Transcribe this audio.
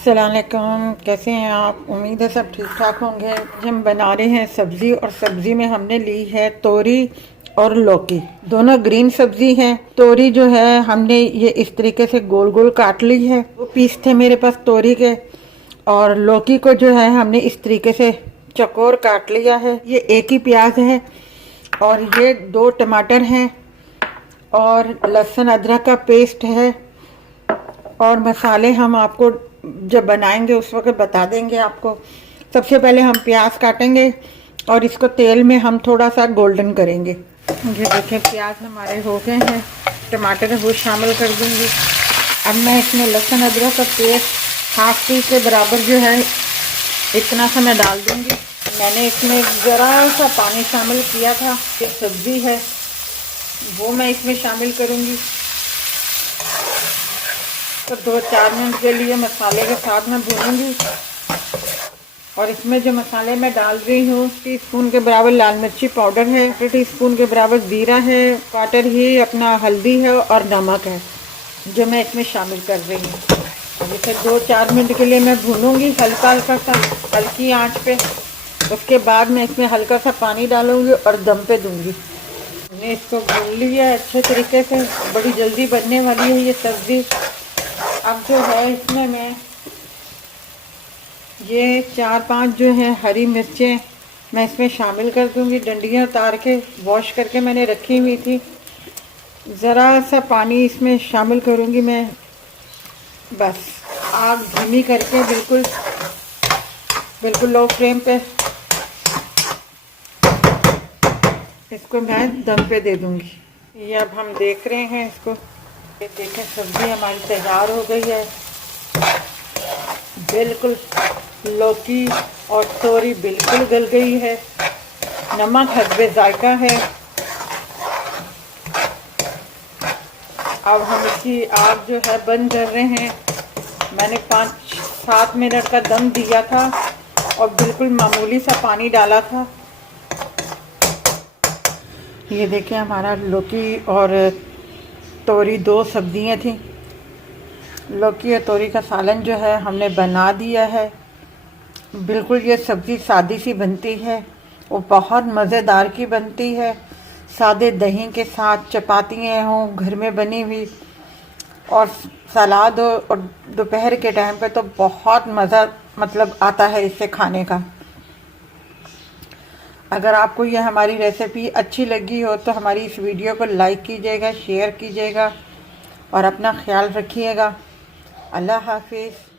अस्सलामुअलैकुम, कैसे हैं आप। उम्मीद है सब ठीक ठाक होंगे। हम बना रहे हैं सब्ज़ी, और सब्ज़ी में हमने ली है तोरी और लौकी। दोनों ग्रीन सब्ज़ी है। तोरी जो है हमने ये इस तरीके से गोल गोल काट ली है, वो पीस थे मेरे पास तोरी के। और लौकी को जो है हमने इस तरीके से चौकोर काट लिया है। ये एक ही प्याज है, और ये 2 टमाटर हैं, और लहसुन अदरक का पेस्ट है। और मसाले हम आपको जब बनाएंगे उस वक्त बता देंगे आपको। सबसे पहले हम प्याज काटेंगे और इसको तेल में हम थोड़ा सा गोल्डन करेंगे। ये देखिए प्याज हमारे हो गए हैं, टमाटर वो शामिल कर दूंगी। अब मैं इसमें लहसुन अदरक का पेस्ट हाफ टी के बराबर जो है इतना सा मैं डाल दूंगी। मैंने इसमें ज़रा सा पानी शामिल किया था। ये सब्ज़ी है वो मैं इसमें शामिल करूंगी। तो 2-4 मिनट के लिए मसाले के साथ मैं भूनूंगी। और इसमें जो मसाले मैं डाल रही हूँ, टीस्पून के बराबर लाल मिर्ची पाउडर है, 1 टीस्पून के बराबर ज़ीरा है, क्वार्टर ही अपना हल्दी है, और नमक है जो मैं इसमें शामिल कर रही हूँ। अब इसे 2-4 मिनट के लिए मैं भूनूंगी हल्का सा, हल्की आंच पे। उसके बाद मैं इसमें हल्का सा पानी डालूंगी और दम पे दूंगी। मैंने इसको भून लिया है अच्छे तरीके से। बड़ी जल्दी बनने वाली है ये सब्ज़ी। अब जो है इसमें मैं ये 4-5 जो है हरी मिर्चें मैं इसमें शामिल कर दूंगी। डंडियाँ उतार के वॉश करके मैंने रखी हुई थी। ज़रा सा पानी इसमें शामिल करूंगी मैं। बस आग धीमी करके बिल्कुल लो फ्लेम पे इसको मैं दम पे दे दूंगी। ये अब हम देख रहे हैं इसको। ये देखें सब्ज़ी हमारी तैयार हो गई है। बिल्कुल लौकी और तोरी बिल्कुल गल गई है। नमक हस्बे जायका है। अब हम इसकी आग जो है बंद कर रहे हैं। मैंने 5-7 मिनट का दम दिया था और बिल्कुल मामूली सा पानी डाला था। ये देखिए हमारा लौकी और तोरी 2 सब्जियां थी। लौकी और तोरी का सालन जो है हमने बना दिया है। बिल्कुल ये सब्ज़ी सादी सी बनती है, वो बहुत मज़ेदार की बनती है। सादे दही के साथ चपातियाँ हों घर में बनी हुई, और सलाद हो, और दोपहर के टाइम पे तो बहुत मज़ा आता है इससे खाने का। अगर आपको ये हमारी रेसिपी अच्छी लगी हो तो हमारी इस वीडियो को लाइक कीजिएगा, शेयर कीजिएगा, और अपना ख्याल रखिएगा। अल्लाह हाफिज़।